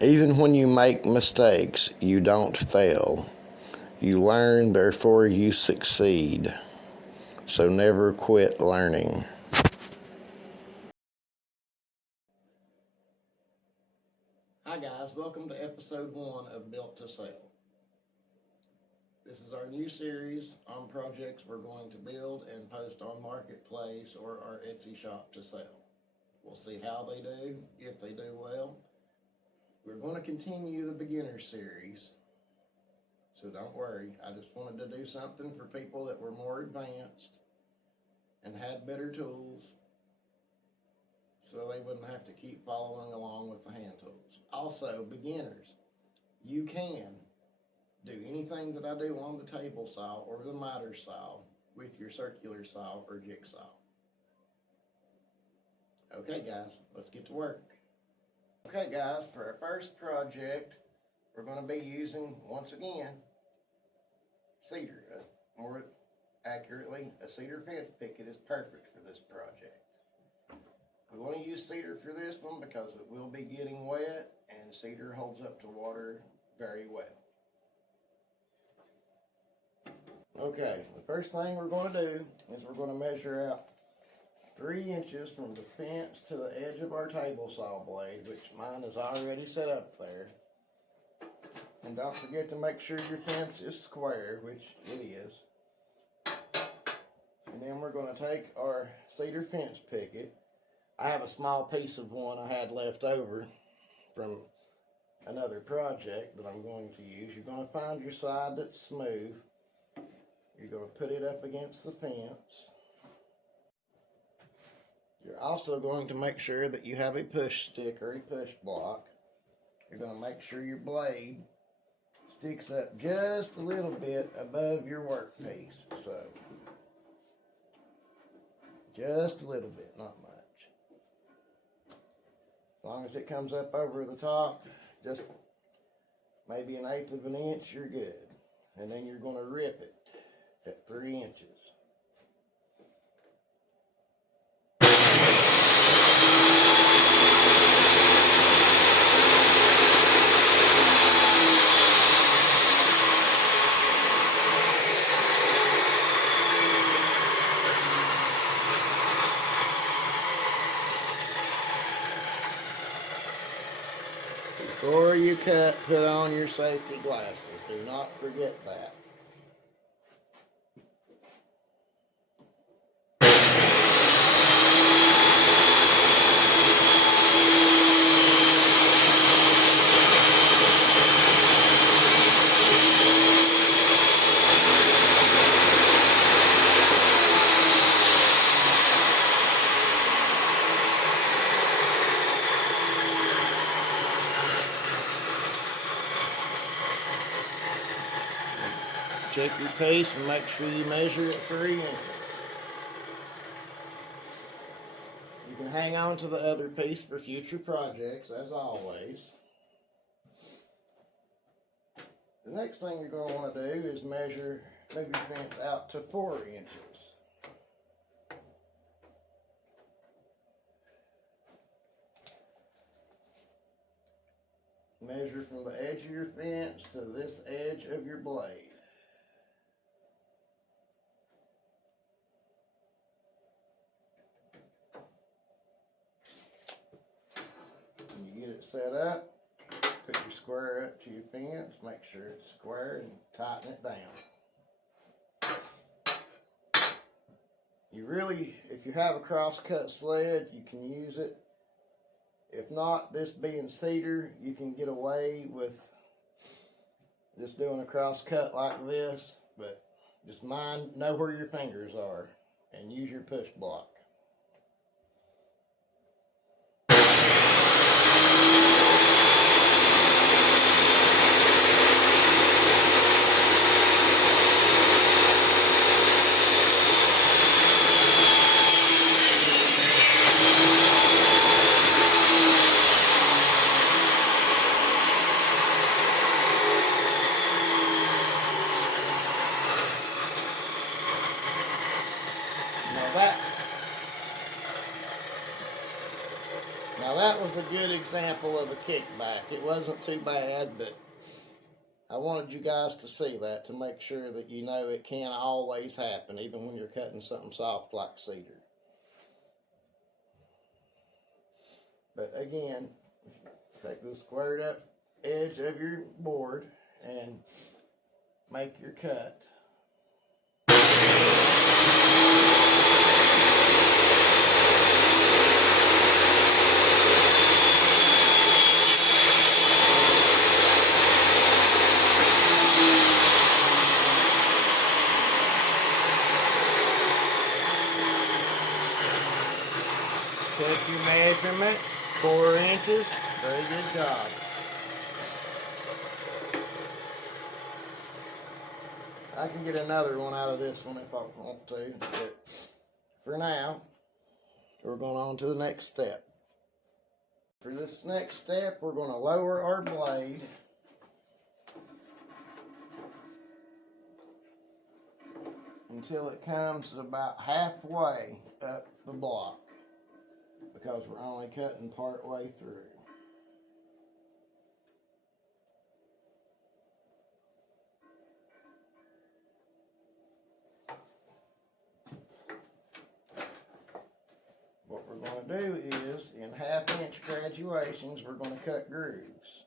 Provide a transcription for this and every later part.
Even when you make mistakes, you don't fail. You learn, therefore you succeed. So never quit learning. Hi guys, welcome to episode 1 of Built to Sell. This is our new series on projects we're going to build and post on Marketplace or our Etsy shop to sell. We'll see how they do, if they do well. We're going to continue the beginner series, so don't worry. I just wanted to do something for people that were more advanced and had better tools, so they wouldn't have to keep following along with the hand tools. Also, beginners, you can do anything that I do on the table saw or the miter saw with your circular saw or jigsaw. Okay guys, let's get to work. Okay guys, for our first project, we're going to be using, once again, cedar. More accurately, a cedar fence picket is perfect for this project. We want to use cedar for this one because it will be getting wet, and cedar holds up to water very well. Okay, the first thing we're going to do is we're going to measure out 3 inches from the fence to the edge of our table saw blade, which mine is already set up there. And don't forget to make sure your fence is square, which it is. And then we're going to take our cedar fence picket. I have a small piece of one I had left over from another project that I'm going to use. You're going to find your side that's smooth. You're going to put it up against the fence. You're also going to make sure that you have a push stick or a push block. You're going to make sure your blade sticks up just a little bit above your workpiece. So, just a little bit, not much. As long as it comes up over the top, just maybe 1/8 of an inch, you're good. And then you're going to rip it at 3 inches. Before you cut, put on your safety glasses. Do not forget that. Check your pace and make sure you measure at 3 inches. You can hang on to the other piece for future projects, as always. The next thing you're going to want to do is move your fence out to 4 inches. Measure from the edge of your fence to this edge of your blade. When you get it set up, put your square up to your fence, make sure it's square, and tighten it down. You really, if you have a cross-cut sled, you can use it. If not, this being cedar, you can get away with just doing a cross-cut like this, but just know where your fingers are and use your push block. that was a good example of a kickback. It wasn't too bad, but I wanted you guys to see that to make sure that you know it can always happen, even when you're cutting something soft like cedar. But again, take the squared up edge of your board and make your cut. Set your measurement, 4 inches. Very good job. I can get another one out of this one if I want to, but for now, we're going on to the next step. For this next step, we're going to lower our blade until it comes about halfway up the block, because we're only cutting part way through. What we're going to do is, in 1/2 inch graduations, we're going to cut grooves.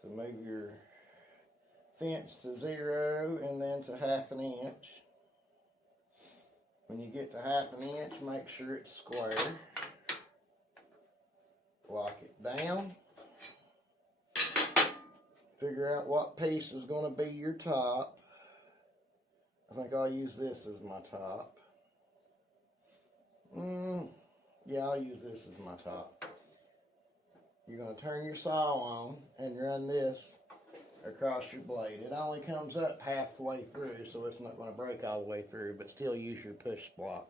So move your fence to 0 and then to 1/2 inch. When you get to 1/2 inch, make sure it's square. Lock it down. Figure out what piece is going to be your top. I think I'll use this as my top. Yeah, I'll use this as my top. You're going to turn your saw on and run this across your blade. It only comes up halfway through, so it's not going to break all the way through, but still use your push block.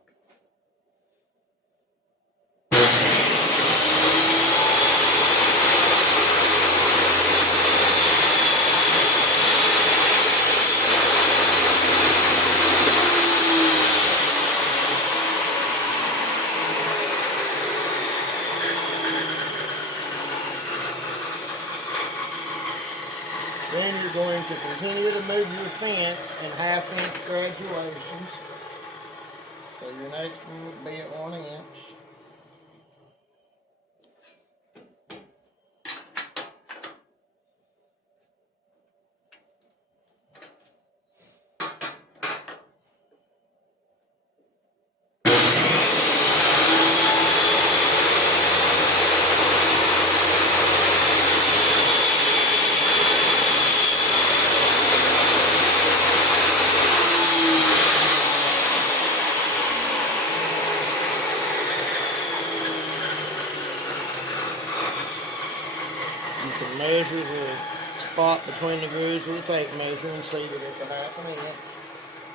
Then you're going to continue to move your fence in 1/2 inch graduations. So your next one would be at 1 inch. You can measure the spot between the grooves with a tape measure and see that it's a 1/2 inch.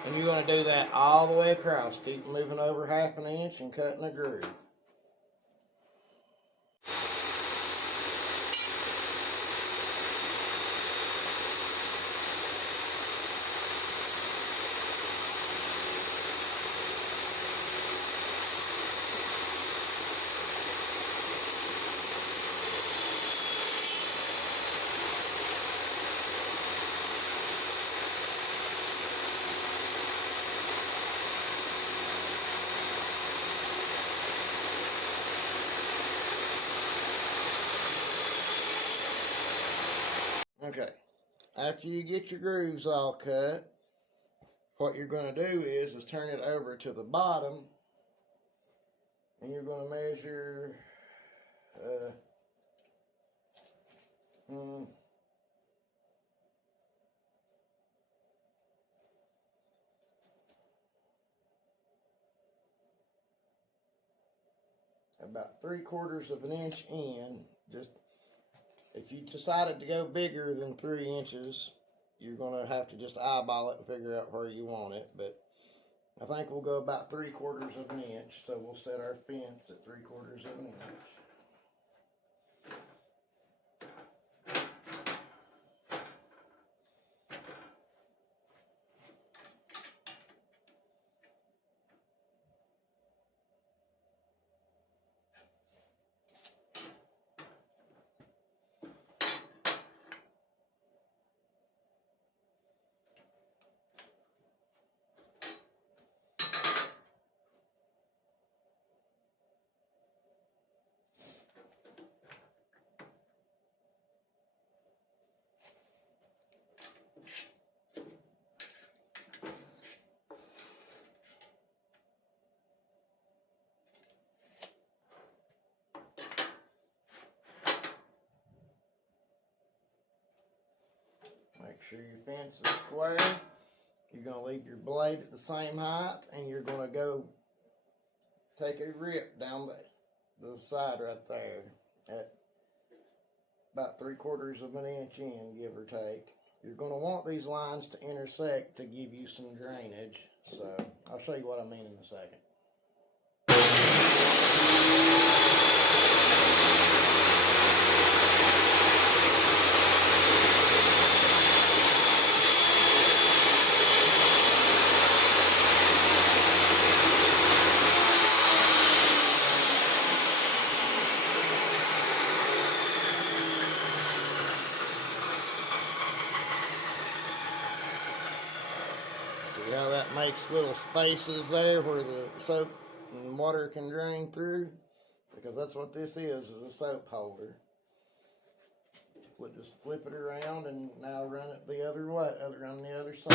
And you're going to do that all the way across. Keep moving over 1/2 inch and cutting a groove. Okay, after you get your grooves all cut, what you're going to do is turn it over to the bottom, and you're going to measure about 3/4 of an inch in. Just if you decided to go bigger than 3 inches, you're going to have to just eyeball it and figure out where you want it. But I think we'll go about 3/4 of an inch. So we'll set our fence at 3/4 of an inch. sure your fence is square. You're going to leave your blade at the same height, and you're going to go take a rip down the side right there at about 3/4 of an inch in, give or take. You're going to want these lines to intersect to give you some drainage. So I'll show you what I mean in a second. See how that makes little spaces there where the soap and water can drain through? Because that's what this is a soap holder. Just flip it around and now run it the other way, run the other side.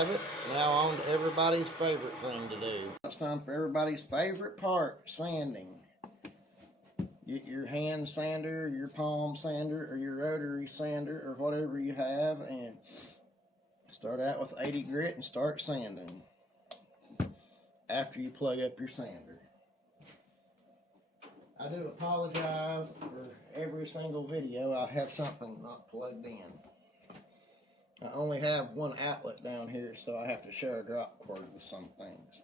It. Now on to everybody's favorite thing to do. It's time for everybody's favorite part, sanding. Get your hand sander, your palm sander, or your rotary sander, or whatever you have, and start out with 80 grit and start sanding after you plug up your sander. I do apologize for every single video I have something not plugged in. I only have one outlet down here, so I have to share a drop cord with some things.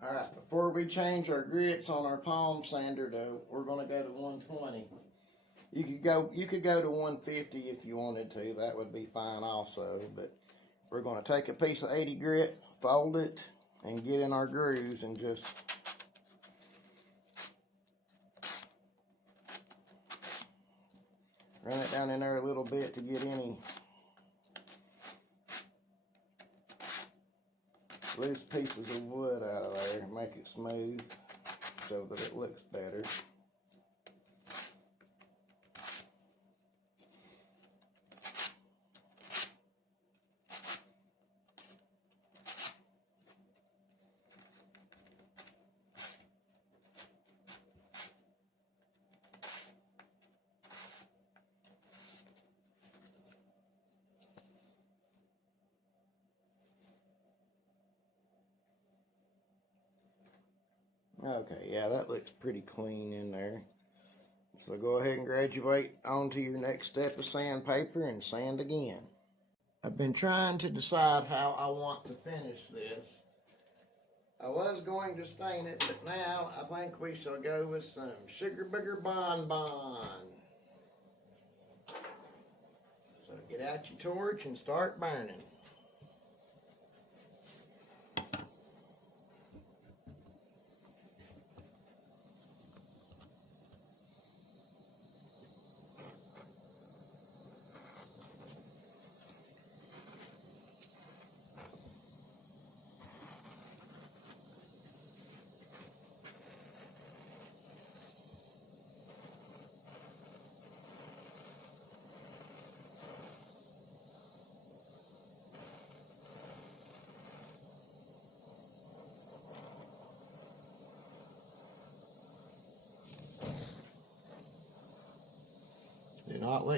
Alright, before we change our grits on our palm sander though, we're going to go to 120. You could go to 150 if you wanted to. That would be fine also, but we're going to take a piece of 80 grit, fold it, and get in our grooves and just run it down in there a little bit to get any loose pieces of wood out of there, make it smooth so that it looks better. Okay, yeah, that looks pretty clean in there. So go ahead and graduate on to your next step of sandpaper and sand again. I've been trying to decide how I want to finish this. I was going to stain it, but now I think we shall go with some Sugar Booger Bonbon. So get out your torch and start burning.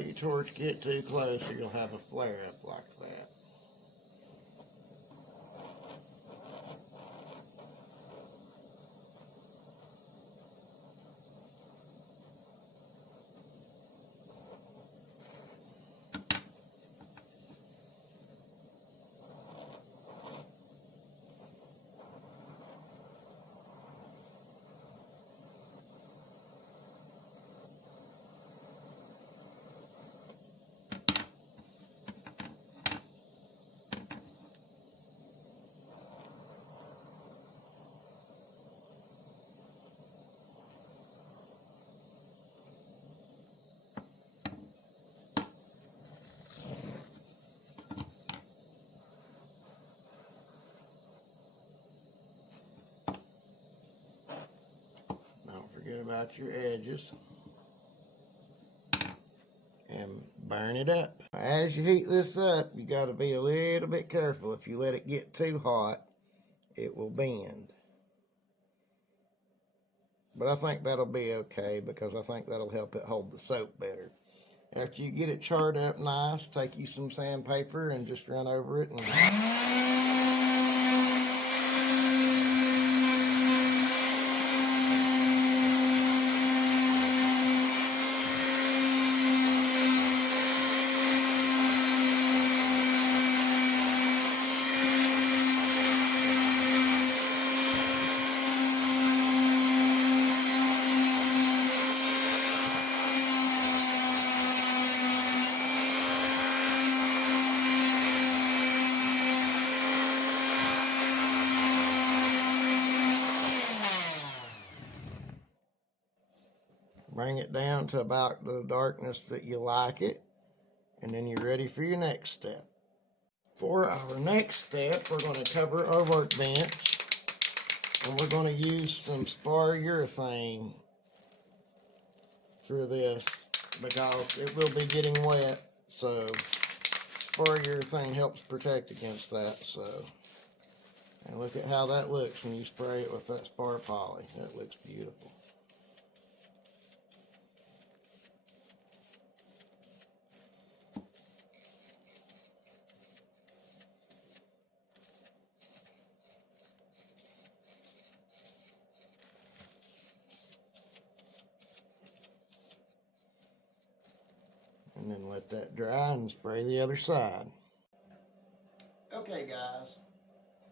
let your torch get too close or you'll have a flare up like that. Don't forget about your edges. And burn it up. As you heat this up, you got to be a little bit careful. If you let it get too hot, it will bend. But I think that'll be okay because I think that'll help it hold the soap better. After you get it charred up nice, take you some sandpaper and just run over it and bring it down to about the darkness that you like it, and then you're ready for your next step. For our next step, we're going to cover our workbench, and we're going to use some spar urethane for this because it will be getting wet, so spar urethane helps protect against that. So, and look at how that looks when you spray it with that spar poly. That looks beautiful. And then let that dry and spray the other side. Okay guys,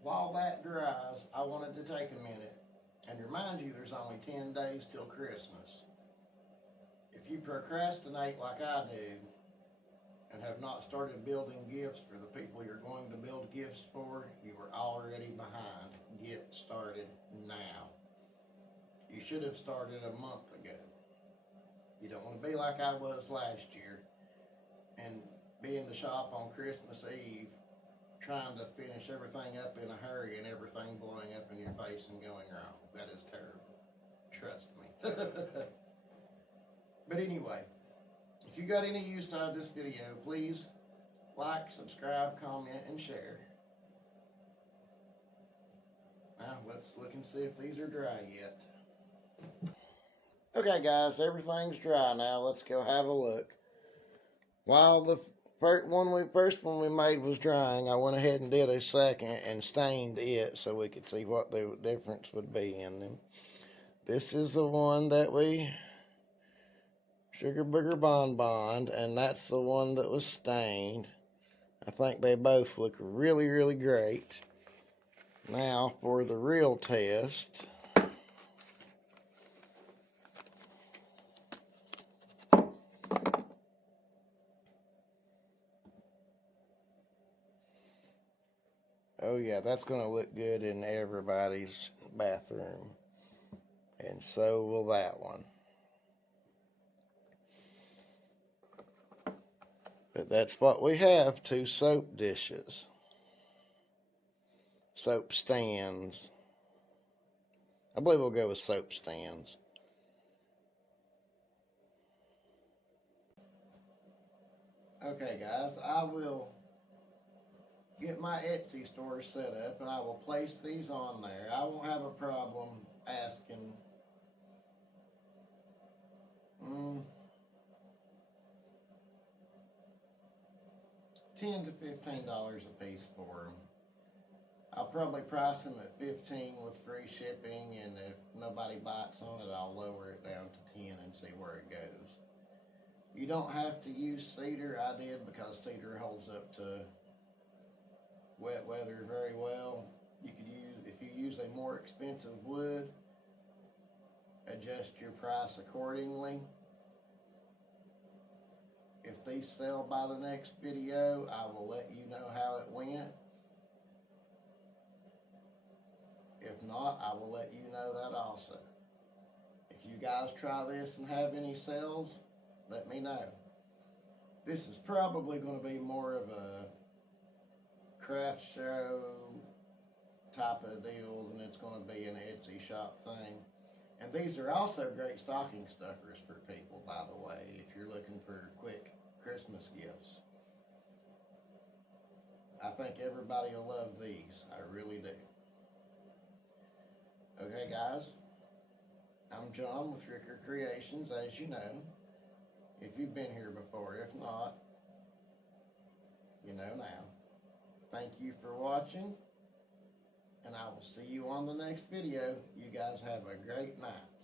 while that dries, I wanted to take a minute and remind you there's only 10 days till Christmas. If you procrastinate like I do and have not started building gifts for the people you're going to build gifts for, you are already behind. Get started now. You should have started a month ago. You don't want to be like I was last year and be in the shop on Christmas Eve trying to finish everything up in a hurry and everything blowing up in your face and going wrong. That is terrible. Trust me. But anyway, if you got any use out of this video, please like, subscribe, comment, and share. Now, let's look and see if these are dry yet. Okay, guys, everything's dry now. Let's go have a look. While the first one we made was drying, I went ahead and did a second and stained it so we could see what the difference would be in them. This is the one that we Sugar Booger Bonbon, and that's the one that was stained. I think they both look really, really great. Now for the real test. Oh yeah, that's going to look good in everybody's bathroom. And so will that one. But that's what we have, 2 soap dishes. Soap stands. I believe we'll go with soap stands. Okay guys, I will get my Etsy store set up and I will place these on there. I won't have a problem asking $10 to $15 a piece for them. I'll probably price them at $15 with free shipping, and if nobody bites on it, I'll lower it down to $10 and see where it goes. You don't have to use cedar. I did because cedar holds up to wet weather very well. You could use, if you use a more expensive wood, adjust your price accordingly. If these sell by the next video, I will let you know how it went. If not, I will let you know that also. If you guys try this and have any sales, let me know. This is probably going to be more of a craft show type of deal than it's going to be an Etsy shop thing. And these are also great stocking stuffers for people, by the way, if you're looking for quick Christmas gifts. I think everybody will love these. I really do. Okay, guys, I'm John with Ricker Creations, as you know, if you've been here before. If not, you know now. Thank you for watching, and I will see you on the next video. You guys have a great night.